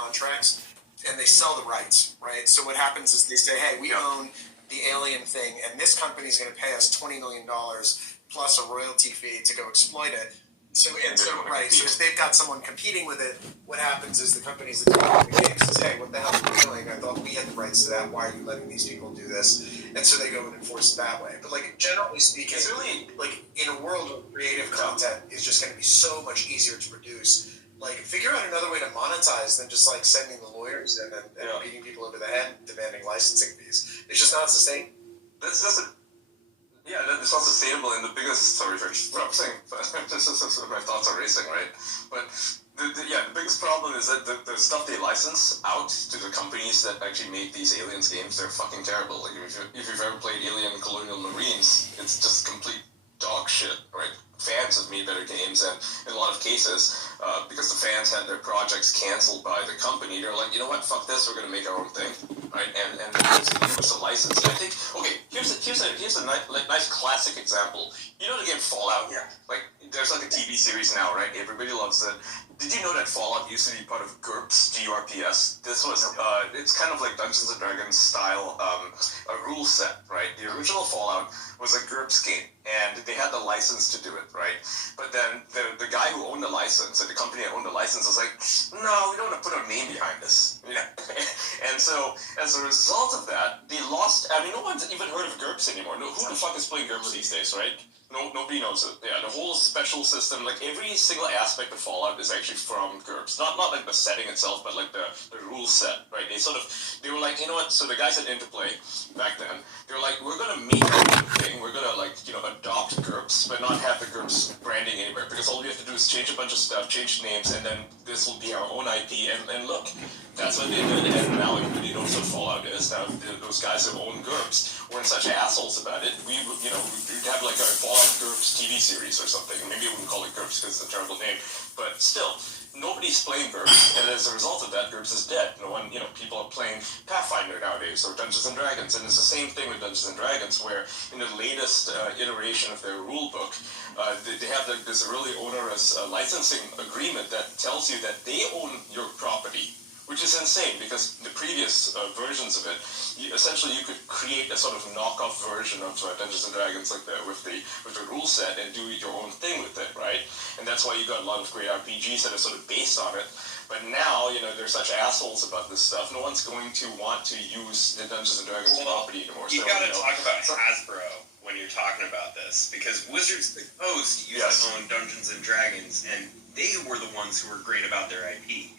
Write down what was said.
contracts, and they sell the rights, right? So what happens is they say, hey, we own the Alien thing, and this company is going to pay us $20 million plus a royalty fee to go exploit it. So if they've got someone competing with it, what happens is the companies that develop the game says, hey, what the hell are you doing? I thought we had the rights to that. Why are you letting these people do this? And so they go and enforce it that way. But like generally speaking, it's really like in a world where creative content is just going to be so much easier to produce. Like figure out another way to monetize than just like sending the lawyers in and beating people over the head, demanding licensing fees. It's just not sustainable. That's it's not sustainable in the biggest. Sorry for interrupting, but just my thoughts are racing, right? But the biggest problem is that the stuff they license out to the companies that actually make these Aliens games, they're fucking terrible. Like if you've ever played Alien Colonial Marines, it's just complete dog shit, right? Fans have made better games, and in a lot of cases, because the fans had their projects canceled by the company, they're like, you know what, fuck this, we're gonna make our own thing, right? And give us a license. And I think, okay, here's a nice classic example. You know the game Fallout? Yeah. Like, there's like a TV series now, right? Everybody loves it. Did you know that Fallout used to be part of GURPS, G-U-R-P-S? This was, it's kind of like Dungeons & Dragons style a rule set, right? The original Fallout was a GURPS game, and they had the license to do it, right? But then the guy who owned the license, or the company that owned the license, was like, no, we don't want to put our name behind this. You know? And so, as a result of that, they lost, I mean, no one's even heard of GURPS anymore. No, who the fuck is playing GURPS these days, right? No, nobody knows it. Yeah, the whole special system, like every single aspect of Fallout is actually from GURPS. Not like the setting itself, but like the rule set, right? They were like, you know what? So the guys at Interplay back then, they were like, we're gonna make our own thing. We're gonna adopt GURPS, but not have the GURPS branding anywhere, because all we have to do is change a bunch of stuff, change names, and then this will be our own IP. And look, that's what they did. And now everybody knows what Fallout is. Now those guys who own GURPS weren't such assholes about it. We'd have like a Fallout GURPS TV series or something. Maybe I wouldn't call it GURPS because it's a terrible name, but still, nobody's playing GURPS, and as a result of that, GURPS is dead. People are playing Pathfinder nowadays, or Dungeons & Dragons, and it's the same thing with Dungeons & Dragons, where in the latest iteration of their rule book, they have this really onerous licensing agreement that tells you that they own your property, which is insane, because the previous versions of it, essentially you could create a sort of knockoff version of Dungeons & Dragons like with the rule set and do your own thing with it, right? And that's why you got a lot of great RPGs that are sort of based on it. But now, they're such assholes about this stuff. No one's going to want to use the Dungeons & Dragons property anymore. You gotta talk about Hasbro when you're talking about this, because Wizards of the Coast used to own Dungeons & Dragons, and they were the ones who were great about their IP.